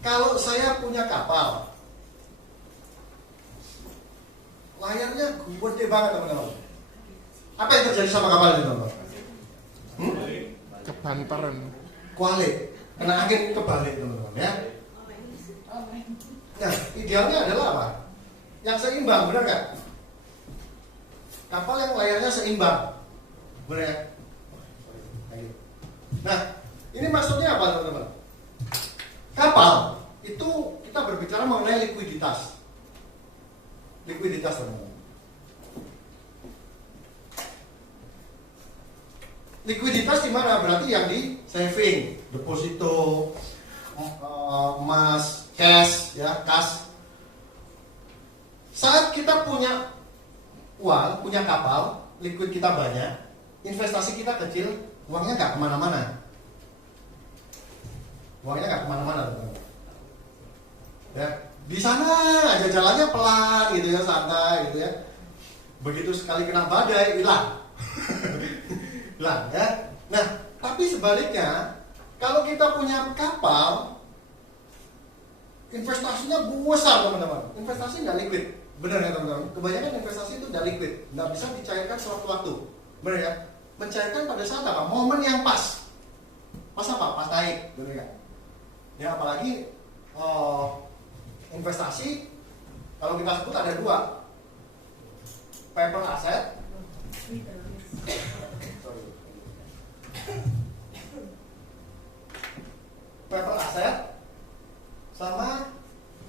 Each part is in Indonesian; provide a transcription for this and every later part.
Kalau saya punya kapal, layarnya gede banget teman-teman. Apa yang terjadi sama kapal ini teman-teman? Kebantaran. Kualik, kena angin kebalik teman-teman ya. Nah, idealnya adalah apa? Yang seimbang, benar nggak? Kapal yang layarnya seimbang, benar ya? Nah, ini maksudnya apa teman-teman? Kapal itu kita berbicara mengenai likuiditas. Likuiditas teman-teman. Likuiditas di mana? Berarti yang di saving, deposito, emas, cash, ya, kas. Saat kita punya uang, punya kapal, liquid kita banyak, investasi kita kecil, uangnya nggak kemana-mana. Uangnya nggak kemana-mana, teman-teman. Ya, di sana aja jalannya pelan gitu ya, santai gitu ya. Begitu sekali kena badai, hilang. Hilang ya. Nah, tapi sebaliknya, kalau kita punya kapal, investasinya besar teman-teman. Investasi nggak liquid, benar ya teman-teman. Kebanyakan investasi itu nggak liquid, nggak bisa dicairkan sewaktu-waktu, benar ya. Mencairkan pada saat apa? Momen yang pas. Pas apa? Pas naik, benar ya. Ya apalagi investasi, kalau kita sebut ada dua, paper asset. Paper asset sama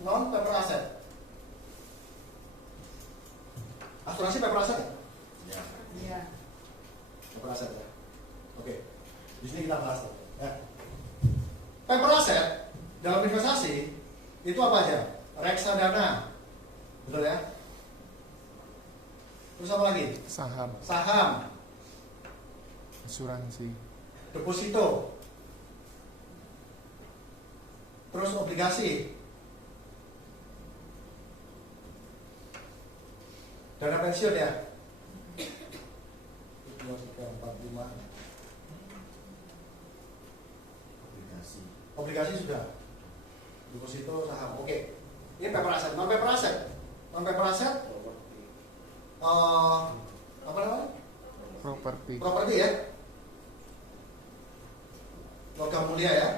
non paper asset. Asuransi paper asset ya? Iya. Paper asset ya. Oke. Di sini kita bahas ya. Paper asset dalam investasi itu apa aja? Reksadana. Betul ya? Terus apa lagi? Saham. Saham, Asuransi. deposito, terus obligasi, dana pensiun ya. 2, 3, 4, 5. Obligasi sudah. Deposito, saham. Oke. Ini paper asset. Non paper asset. Non paper asset. Apa namanya? Properti. Properti ya. Logam mulia ya.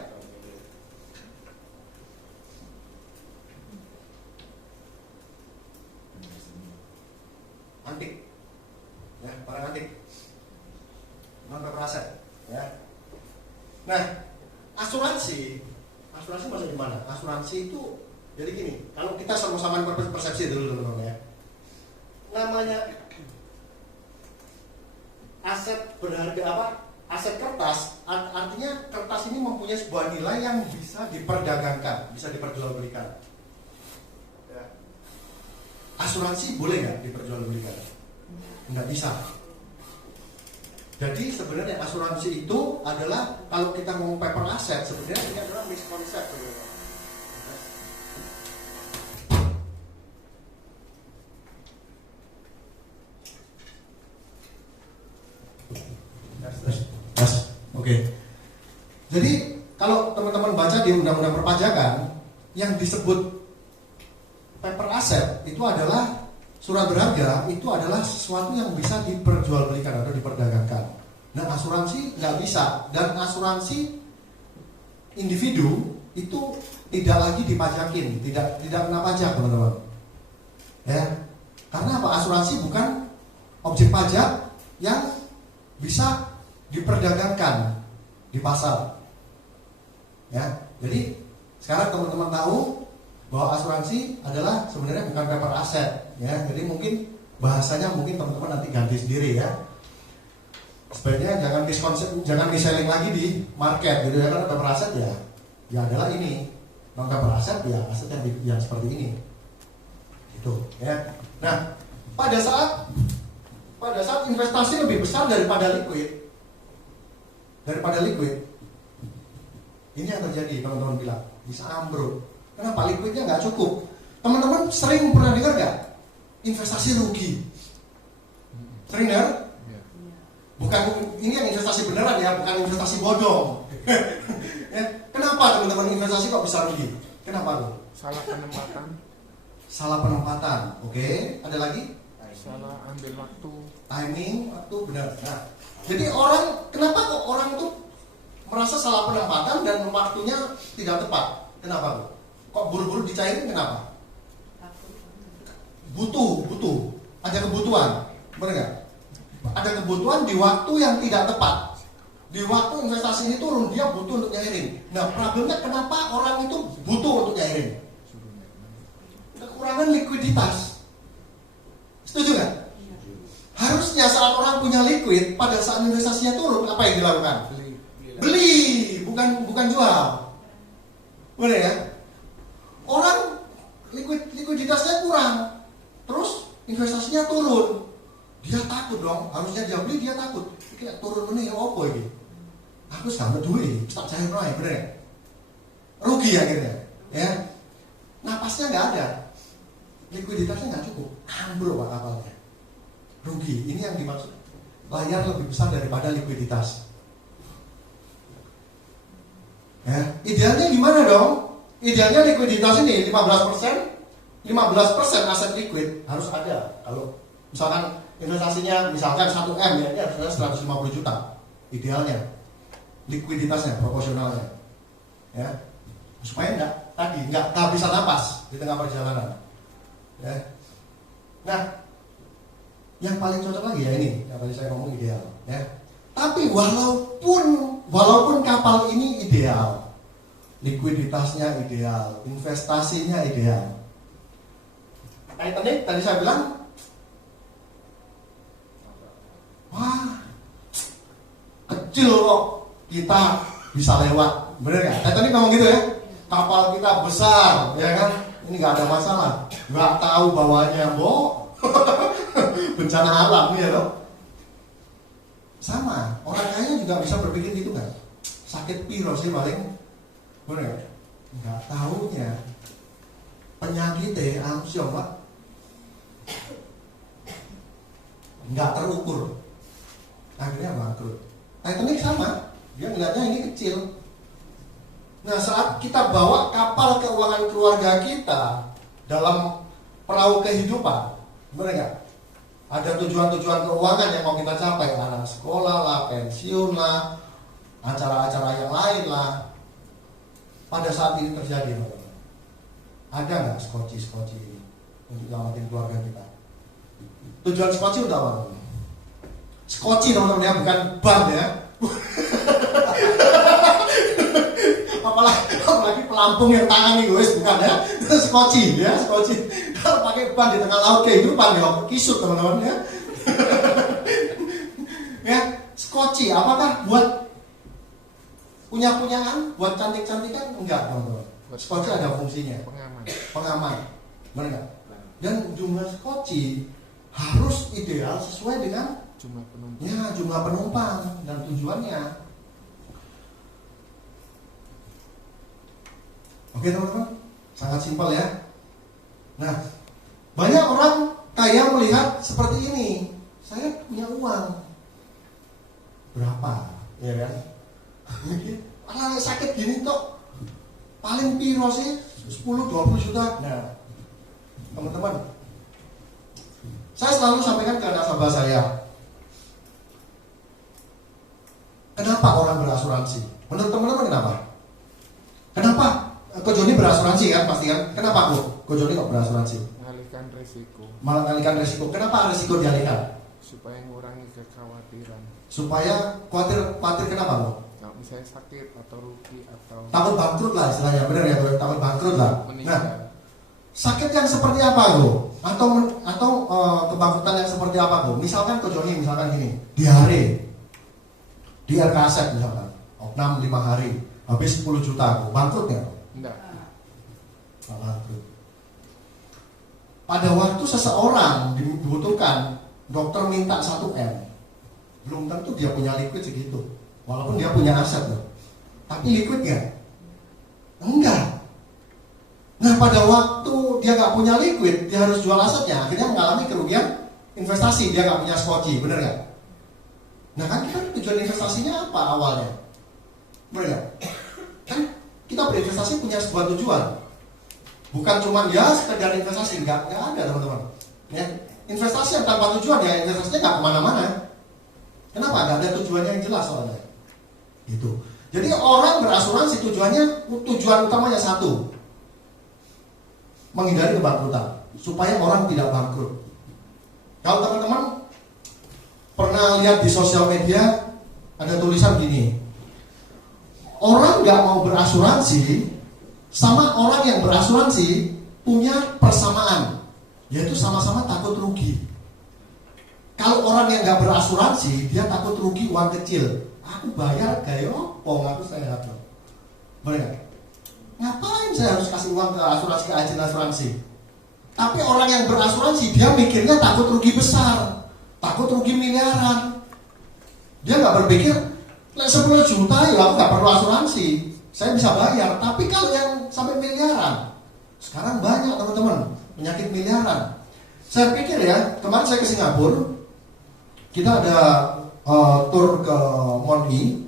Antik. Ya, barang antik. Non paper asset ya. Nah, asuransi masuk di mana? Asuransi itu jadi gini, kalau kita sama-sama persepsi dulu teman-teman ya. Namanya aset berharga apa? Aset kertas, artinya kertas ini mempunyai sebuah nilai yang bisa diperdagangkan, bisa diperjualbelikan. Ya. Asuransi boleh nggak diperjualbelikan? Nggak bisa. Jadi sebenarnya asuransi itu adalah, kalau kita ngomong paper asset, sebenarnya ini adalah miskonsep sebenarnya. Oke. Jadi kalau teman-teman baca di Undang-Undang Perpajakan, yang disebut paper asset itu adalah surat berharga, itu adalah sesuatu yang bisa diperjualbelikan atau diperdagangkan. Nah, asuransi nggak bisa, dan asuransi individu itu tidak lagi dipajakin, tidak kena pajak teman-teman. Ya, karena apa? Asuransi bukan objek pajak yang bisa diperdagangkan di pasar. Ya, jadi sekarang teman-teman tahu bahwa asuransi adalah sebenarnya bukan paper asset. Ya, jadi mungkin bahasanya mungkin teman-teman nanti ganti sendiri ya. Sebaiknya jangan diselling lagi di market gitu ya, karena paper asset ya adalah ini. Non paper asset ya aset yang seperti ini. Itu ya. Nah, pada saat investasi lebih besar daripada liquid, ini yang terjadi, teman-teman bilang bisa ambruk. Kenapa? Liquidnya nggak cukup. Teman-teman sering pernah dengar nggak investasi rugi? Sering dengar? Bukan ini yang investasi beneran ya, bukan investasi bodong. Ya, kenapa teman-teman investasi kok bisa rugi? Kenapa tuh? Salah penempatan. Salah penempatan. Oke, ada lagi? Salah ambil waktu. Timing, waktu, benar. Nah, jadi kenapa kok orang itu merasa salah penempatan dan waktunya tidak tepat? Kenapa tuh? Kok buru-buru dicairin, kenapa? Butuh. Ada kebutuhan, benar nggak? Ada kebutuhan di waktu yang tidak tepat. Di waktu investasi ini turun, dia butuh untuk nyairin. Nah, problemnya kenapa orang itu butuh untuk nyairin? Kekurangan likuiditas. Setuju nggak? Harusnya saat orang punya liquid, pada saat investasinya turun, apa yang dilakukan? Beli, bukan jual. Benar ya? Orang likuiditasnya kurang, terus investasinya turun, dia takut dong. Harusnya dia beli, dia takut. Kayak turun meneh apa ini? Aku sama duit, tak cair naik, bener ya? Rugi akhirnya, ya. Napasnya nggak ada, likuiditasnya nggak cukup, ambruk pak kapalnya. Rugi. Ini yang dimaksud layar lebih besar daripada likuiditas. Ya, idealnya gimana dong? Idealnya likuiditas ini 15%, 15% aset liquid harus ada. Kalau misalkan investasinya misalkan 1M ya, ini harus ada 150 juta. Idealnya likuiditasnya proporsionalnya. Ya. Supaya nggak kehabisan napas di tengah perjalanan. Ya. Nah, yang paling cocok lagi ya ini, yang tadi saya ngomong ideal, ya. Tapi walaupun kapal ini ideal, likuiditasnya ideal, investasinya ideal. Titanic tadi saya bilang, wah, kecil kok kita bisa lewat, bener nggak? Titanic ngomong gitu ya, kapal kita besar, ya kan? Ini nggak ada masalah, nggak tahu bawahnya, bencana alam ya loh. Sama, orang kaya juga bisa berpikir gitu kan. Sakit piro sih paling, bener gak? Nggak tahunya penyakitnya amsyong pak, nggak terukur, akhirnya bangkrut. Titanic sama, dia ngeliatnya ini kecil. Nah, saat kita bawa kapal keuangan keluarga kita dalam perahu kehidupan, bener gak? Ada tujuan-tujuan keuangan yang mau kita capai, anak sekolah lah, pensiun lah, acara-acara yang lain lah. Pada saat ini terjadi, ada nggak skoci ini untuk nyelamatin keluarga kita? Tujuan skoci untuk apa? Skoci teman-teman ya, bukan ban ya. apalagi pelampung yang tangan nih guys, bukan ya. Skoci ya, skoci. Kalau pakai ban di tengah laut kehidupan ya, kisut teman-teman ya. Ya, skoci apakah buat punya-punyaan, buat cantik-cantikan? Enggak teman-teman. Skoci ada fungsinya, pengaman, benar nggak? Dan jumlah skoci harus ideal sesuai dengan jumlah penumpang dan tujuannya. Oke teman-teman, sangat simpel ya. Nah, banyak orang kaya melihat seperti ini. Saya punya uang berapa, ya kan? Alah sakit gini kok paling piro sih 10-20 juta. Nah, teman-teman, saya selalu sampaikan ke nasabah saya, kenapa orang berasuransi? Menurut teman-teman kenapa? Kenapa? Ko Joni berasuransi kan pasti kan? Kenapa Ko Joni kok berasuransi? Mengalihkan resiko. Mengalihkan resiko. Kenapa resiko dialihkan? Supaya mengurangi kekhawatiran. Supaya khawatir kenapa Bu? Kalau misalnya sakit atau rugi atau takut bangkrut lah istilahnya, benar ya, takut bangkrut lah. meninggal. Nah, sakit yang seperti apa Bu? Atau kebangkrutan yang seperti apa Bu? Misalkan Ko Joni misalkan gini, diare, di RK Aset misalkan, opnam 5 hari, habis 10 juta Bu, bangkrut nggak? Enggak. Bangkrut. Pada waktu seseorang dibutuhkan, dokter minta 1M, belum tentu dia punya liquid segitu. Walaupun dia punya aset loh, tapi liquid nggak? Enggak. Nah pada waktu dia nggak punya liquid, dia harus jual asetnya, akhirnya mengalami kerugian investasi. Dia nggak punya skoci, bener nggak? Nah kan kita tujuan investasinya apa awalnya? Bener nggak? Kan kita berinvestasi punya sebuah tujuan. Bukan cuma ya sekedar investasi, nggak ada teman-teman. Ya, investasi yang tanpa tujuan ya investasinya nggak kemana-mana. Kenapa? Nggak ada tujuannya yang jelas soalnya. Itu. Jadi orang berasuransi tujuan utamanya satu, menghindari kebangkrutan, supaya orang tidak bangkrut. Kalau teman-teman pernah lihat di sosial media ada tulisan gini, orang nggak mau berasuransi sama orang yang berasuransi punya persamaan, yaitu sama-sama takut rugi. Kalau orang yang nggak berasuransi dia takut rugi uang kecil. Aku bayar gaya opong, aku sehat loh. Boleh nggak? Ngapain saya harus kasih uang ke asuransi, ke agen asuransi? Tapi orang yang berasuransi dia mikirnya takut rugi besar, takut rugi miliaran. Dia nggak berpikir 10 juta ya aku nggak perlu asuransi, saya bisa bayar. Tapi kalau yang sampai miliaran, sekarang banyak teman-teman penyakit miliaran. Saya pikir ya, kemarin saya ke Singapura, kita ada tur ke Moni,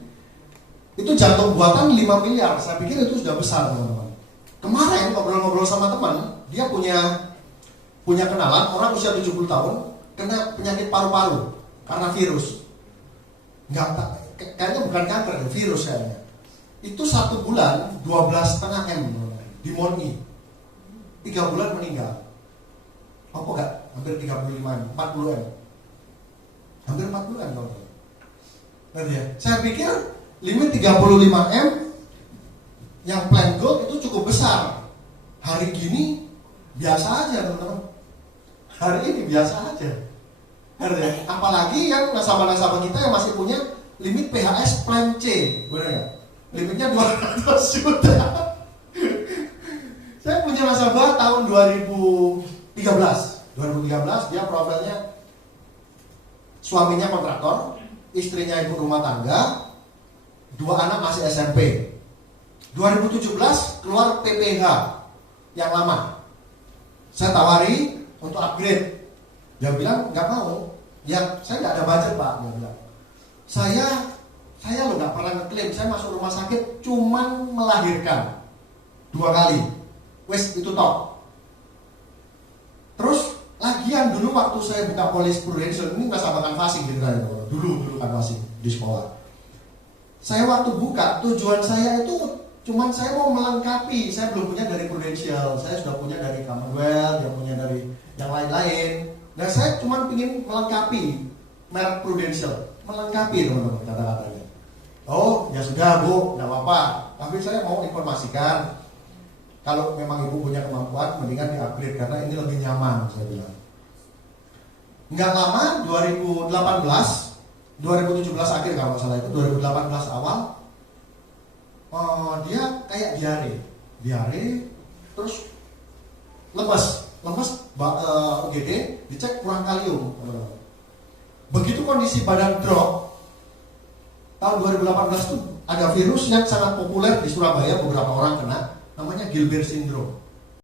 itu jantung buatan 5 miliar. Saya pikir itu sudah besar teman-teman. Kemarin ngobrol-ngobrol sama teman, dia punya kenalan orang usia 70 tahun kena penyakit paru-paru karena virus. Kayaknya bukan kanker, virus kayaknya. Itu 1 bulan 12,5 M di Moni, 3 bulan meninggal. Apa enggak? Hampir 35 M, 40 M. Hampir 40 M teman-teman. Ya. Saya pikir limit 35 M yang plan gold itu cukup besar. Hari gini biasa aja teman-teman. Hari ini biasa aja. Ya. Apalagi yang nasabah-nasabah kita yang masih punya limit PHS plan C, benar nggak? Limitnya 200 juta. Saya punya nasabah tahun 2013 dia profilnya suaminya kontraktor, istrinya ibu rumah tangga, 2 anak masih SMP. 2017 keluar PPH yang lama. Saya tawari untuk upgrade. Dia bilang nggak mau. Ya saya nggak ada budget pak. Dia bilang. Saya lo nggak pernah ngeklaim. Saya masuk rumah sakit cuman melahirkan 2 kali. Wes itu top. Terus lagian dulu waktu saya buka polis prudential, ini nasabah Kanvasing gitu kan, dulu Kanvasing di sekolah. Saya waktu buka, tujuan saya itu cuman saya mau melengkapi. Saya belum punya dari prudential, saya sudah punya dari Commonwealth, dia punya dari yang lain-lain. Dan saya cuman ingin melengkapi merek prudential, melengkapi teman-teman kata-katanya. Oh ya sudah bu, nggak apa-apa. Tapi saya mau informasikan, kalau memang ibu punya kemampuan, mendingan di-upgrade karena ini lebih nyaman, saya bilang. Nggak lama, 2017 akhir kalau nggak salah itu, 2018 awal, dia kayak diare, terus lemes, UGD, dicek kurang kalium. Begitu kondisi badan drop, tahun 2018 itu ada virus yang sangat populer di Surabaya, beberapa orang kena, namanya Gilbert syndrome.